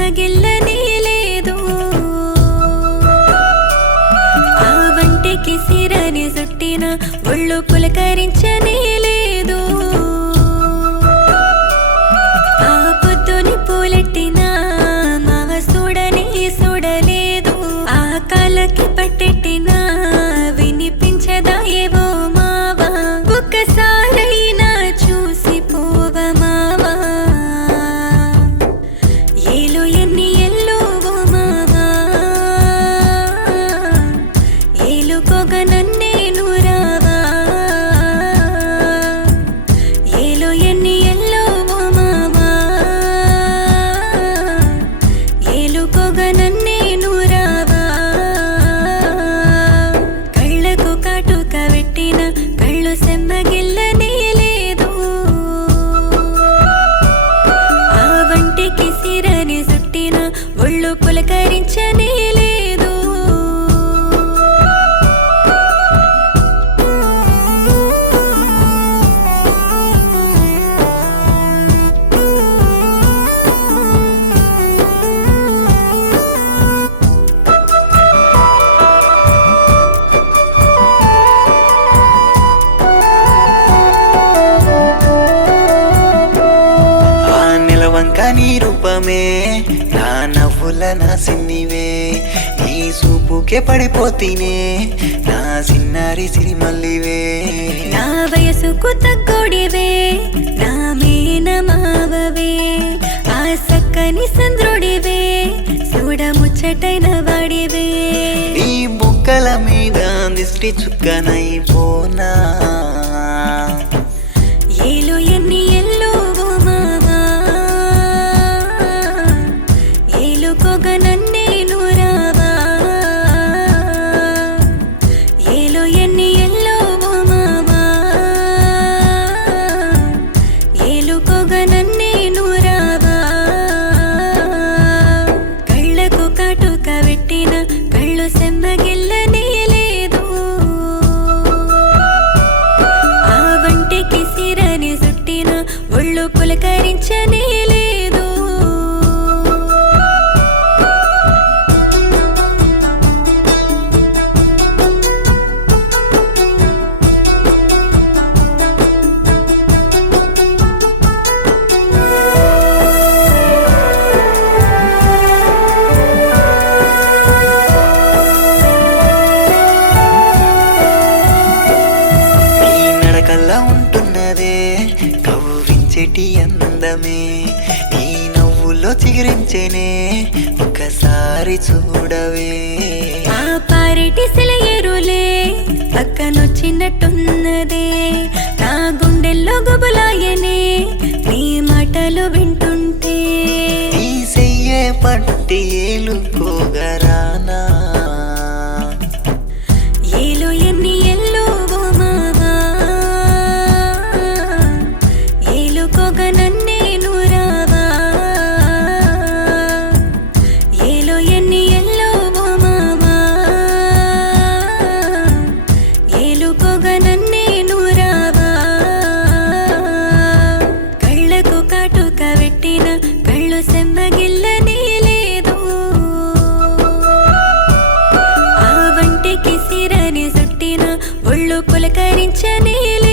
సెమ్మగిల్లనే లేదు ఆ వంటికి సిరని చుట్టిన ఒళ్ళు పులకరించనే లేదు ఆ పొద్దుని పూలెట్టిన మావ చూడనే చూడలేదు ఆ కాలకి పట్టెట్టిన వినిపించదా ఏవో మావా ఒక్కసారైనా చూసి పోవ మావా ఏలో ఎన్ని ఎల్లోవో మావా ఏలుకోగ నన్నేను రావా ఏలో ఎన్ని ఎల్లోవో మావా ఏలుకోగ నన్నేను రావా కళ్ళకు కాటుక పెట్టిన కళ్ళు సెమ్మగిల్లనే లేదు ఆ వంటికి సిరని చుట్టిన ఒళ్ళు పులకరించనే లేదు ఆ నిలవంక నీ రూపమే నా నవ్వుల నా సిన్నివే నీ చూపుకే పడిపోతీనే నా సిన్నారి సిరిమల్లివే నా వయసుకు తగ్గోడివే నా మేన మావవే ఆ సక్కని సంద్రుడివే చూడ ముచ్చటైన వాడివే నీ బుగ్గల మీద దిష్టి చుక్కనైపోనా ఏలో ఎన్ని ఎల్లోవో మావా ఏలుకోగ నన్నేను రావా ఏలో ఎన్ని ఎల్లోవో మావా ఏలుకోగ నన్నేను రావా కళ్ళకు కాటుక పెట్టిన కళ్ళు సెమ్మగిల్లనే లేదు ఆ వంటికి సిరని చుట్టిన ఒళ్ళు పులకరించనే లేదు నీ నడకల్లా ఉంటున్నదే కవ్వించేటి అందమే నీ నవ్వుల్లో చిగురించేనే ఒక్కసారి చూడవే ఆ పారెటి సెలయేరులే పక్కనొచ్చినట్టున్నదే నా గుండెల్లో గుబులాయనే నీ మాటలు వింటుంటే నీ చెయ్యే పట్టి ఏలుకోగరానా ఏలో ఎన్ని ఎల్లోవో మావా ఏలుకోగ నన్నేను రావా ఏలో ఎన్ని ఎల్లోవో మావా ఏలుకోగ నన్నేను రావా కళ్ళకు కాటుక పెట్టిన కళ్ళు సెమ్మగిల్లనే లేదు ఆ వంటికి సిరని చుట్టిన ఒళ్ళు పులకరించనే లేదు